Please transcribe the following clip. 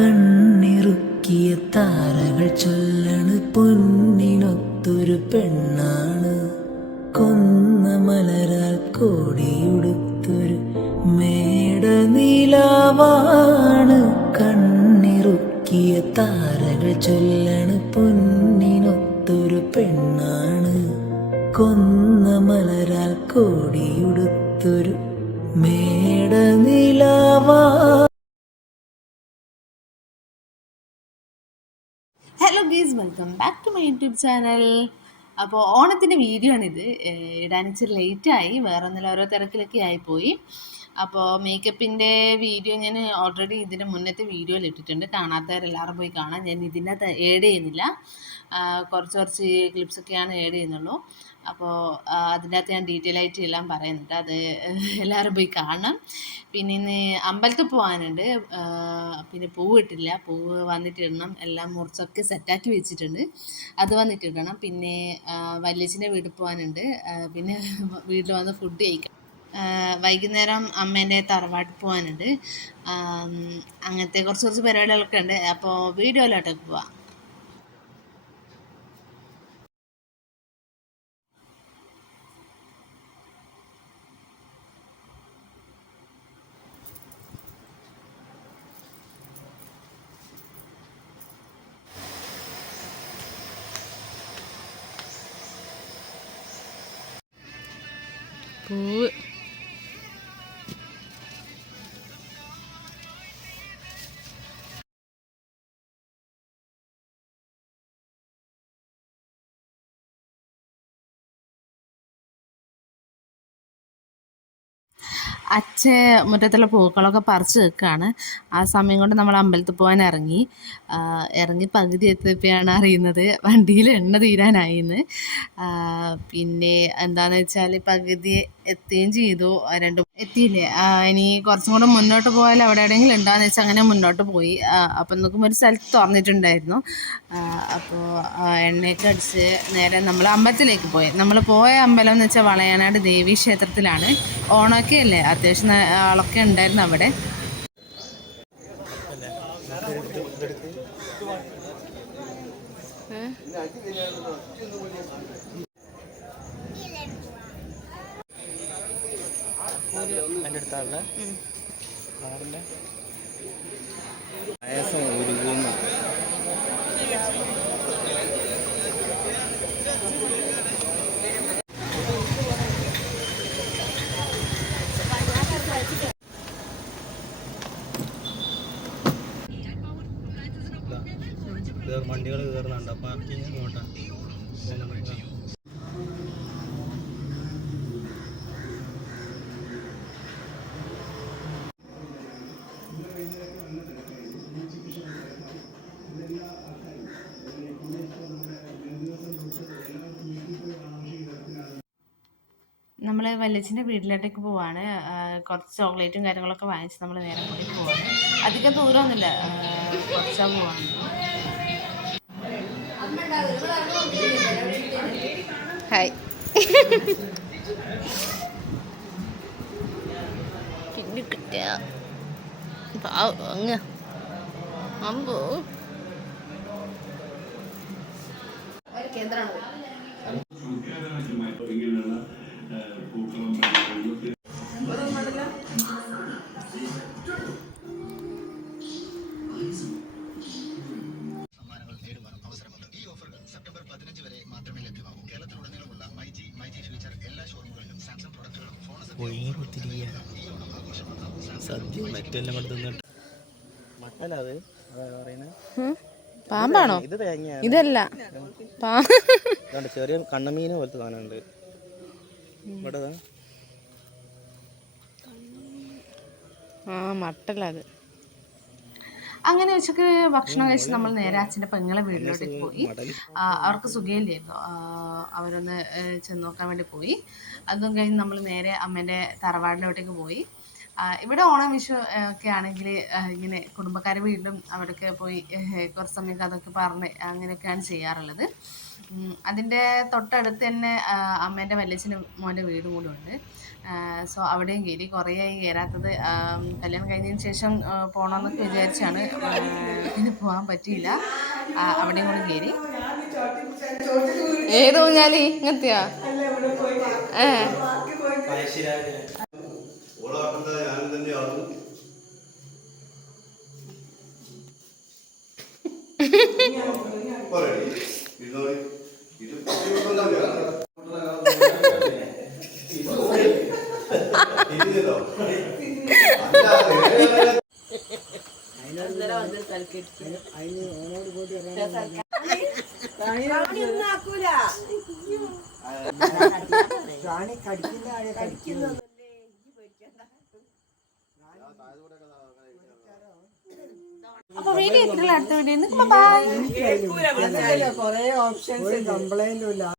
കണ്ണിറുക്കിയ താരകൾ ചൊല്ലണ് പൊന്നിനൊത്തൊരു പെണ്ണാണ്. കൊന്ന മലരാൽ കോടിയുടുത്തൊരു മേട നിലാവാണ്. കണ്ണിറുക്കിയ താരകൾ ചൊല്ലണ് പൊന്നിനൊത്തൊരു പെണ്ണാണ്. കൊന്ന മലരാൽ കോടിയുടുത്തൊരു മേട നിലാവാ. Hello guys, welcome back to my YouTube channel. അപ്പോൾ ഓണത്തിൻ്റെ വീഡിയോ ആണിത്. ഇടാൻ ഇച്ചിരി ലേറ്റായി, വേറെ ഒന്നില്ല, ഓരോ തിരക്കിലൊക്കെ ആയിപ്പോയി. അപ്പോൾ മേക്കപ്പിൻ്റെ വീഡിയോ ഞാൻ ഓൾറെഡി ഇതിൻ്റെ മുന്നത്തെ വീഡിയോയിൽ ഇട്ടിട്ടുണ്ട്. കാണാത്തവരെല്ലാവരും പോയി കാണാം. ഞാൻ ഇതിനകത്ത് ആഡ് ചെയ്യുന്നില്ല, കുറച്ച് ക്ലിപ്സൊക്കെയാണ് ആഡ് ചെയ്യുന്നുള്ളൂ. അപ്പോൾ അതിൻ്റെ അകത്ത് ഞാൻ ഡീറ്റെയിൽ ആയിട്ട് എല്ലാം പറയുന്നുണ്ട്, അത് എല്ലാവരും പോയി കാണാം. പിന്നെ ഇന്ന് അമ്പലത്തിൽ പോകാനുണ്ട്. പിന്നെ പൂവ് ഇട്ടില്ല, പൂവ് വന്നിട്ടിടണം. എല്ലാം മുറിച്ചൊക്കെ സെറ്റാക്കി വെച്ചിട്ടുണ്ട്, അത് വന്നിട്ടിടണം. പിന്നെ വല്യച്ഛൻ്റെ വീട്ടിൽ പോകാനുണ്ട്. പിന്നെ വീട്ടിൽ വന്ന് ഫുഡ് കഴിക്കണം. വൈകുന്നേരം അമ്മേൻ്റെ തറവാട്ടിൽ പോകാനുണ്ട്. അങ്ങനത്തെ കുറച്ച് പരിപാടികളൊക്കെ ഉണ്ട്. അപ്പോൾ വീഡിയോയിലോട്ടൊക്കെ പോവാം. പൂവ് അച്ഛൻ മുറ്റത്തുള്ള പൂക്കളൊക്കെ പറിച്ച് വെക്കുകയാണ്. ആ സമയം കൊണ്ട് നമ്മൾ അമ്പലത്തിൽ പോകാൻ ഇറങ്ങി പകുതി എത്തിയപ്പോഴാണ് അറിയുന്നത് വണ്ടിയിൽ എണ്ണ തീരാനായിന്ന്. പിന്നെ എന്താണെന്ന് വെച്ചാൽ പകുതി എത്തുകയും ചെയ്തു. എത്തിയില്ലേ, ഇനി കുറച്ചും കൂടെ മുന്നോട്ട് പോയാൽ അവിടെ എവിടെയെങ്കിലും ഉണ്ടാകുന്ന വെച്ചാൽ അങ്ങനെ മുന്നോട്ട് പോയി. അപ്പം നോക്കുമ്പോൾ ഒരു സ്ഥലത്ത് തുറന്നിട്ടുണ്ടായിരുന്നു. അപ്പോൾ എണ്ണയൊക്കെ അടിച്ച് നേരെ നമ്മൾ അമ്പലത്തിലേക്ക് പോയി. നമ്മൾ പോയ അമ്പലം എന്ന് വെച്ചാൽ വളയനാട് ദേവീ ക്ഷേത്രത്തിലാണ്. ഓണമൊക്കെ അല്ലേ, അത്യാവശ്യം ആളൊക്കെ ഉണ്ടായിരുന്നു അവിടെ. എൻ്റെ അടുത്താണല്ലേ കാറിൻ്റെ പായസം ഒരുങ്ങുന്നു. വണ്ടികൾ കയറുന്നുണ്ട്, പാർക്കിങ് ഇങ്ങോട്ടാണ്. നമ്മൾ വല്യച്ഛൻ്റെ വീട്ടിലോട്ടേക്ക് പോവാണ്. കുറച്ച് ചോക്ലേറ്റും കാര്യങ്ങളൊക്കെ വാങ്ങിച്ച് നമ്മൾ നേരെ കൂടി പോവാണ്. അധികം ദൂരമൊന്നുമില്ല, കുറച്ചാ പോവാണ്. ഹായ് പിന്നെ കിട്ടിയ അങ്ങ് അമ്പോ കേന്ദ്രമാണ്. സെപ്റ്റംബർ 15 വരെ മാത്രമേ ലഭ്യമാകൂ. കേരളത്തിലുടനീളമുള്ള മൈജി ഫ്യൂച്ചർ എല്ലാ ഷോറൂമുകളിലും സാംസങ് പ്രൊഡക്റ്റുകളും സദ്യ മറ്റെല്ലാം കൊണ്ട് തിന്നിട്ട് മട്ടലത് പറയുന്നത് പാമ്പാണോ? ഇത് തേങ്ങയാണ്, ഇതല്ല ചെറിയ കണ്ണമീന പോലത്തെ സാധനമുണ്ട് ഇവിടെ. മട്ടലത്. അങ്ങനെ ഉച്ചക്ക് ഭക്ഷണം കഴിച്ച് നമ്മൾ നേരെ അച്ഛൻ്റെ പെങ്ങളെ വീട്ടിലോട്ടേക്ക് പോയി. അവർക്ക് സുഖമില്ലായിരുന്നു, അവരൊന്ന് ചെന്ന് നോക്കാൻ വേണ്ടി പോയി. അതും കഴിഞ്ഞ് നമ്മൾ നേരെ അമ്മേൻ്റെ തറവാടിലോട്ടേക്ക് പോയി. ഇവിടെ ഓണം വിഷു ഒക്കെ ആണെങ്കിൽ ഇങ്ങനെ കുടുംബക്കാരുടെ വീട്ടിലും അവിടെയൊക്കെ പോയി കുറച്ച് സമയമൊക്കെ അതൊക്കെ പറഞ്ഞ് അങ്ങനെയൊക്കെയാണ് ചെയ്യാറുള്ളത്. അതിൻ്റെ തൊട്ടടുത്ത് തന്നെ അമ്മേൻ്റെ വല്യച്ഛൻ്റെ മോൻ്റെ വീടും കൂടെ ഉണ്ട്. സോ അവിടെയും കയറി. കുറേയായി കയറാത്തത്. കല്യാണം കഴിഞ്ഞതിന് ശേഷം പോകണമെന്നൊക്കെ വിചാരിച്ചാണ്, പിന്നെ പോകാൻ പറ്റിയില്ല. അവിടെയും കൂടെ കയറി. ഏതോ ഞാൻ ഇങ്ങനത്തെയാ അപ്പൊ വീഡിയോ ഇത്ര അടുത്ത വീഡിയോ. ബൈ. കൊറേ ഓപ്ഷൻസ് കംപ്ലൈന്റും ഇല്ല.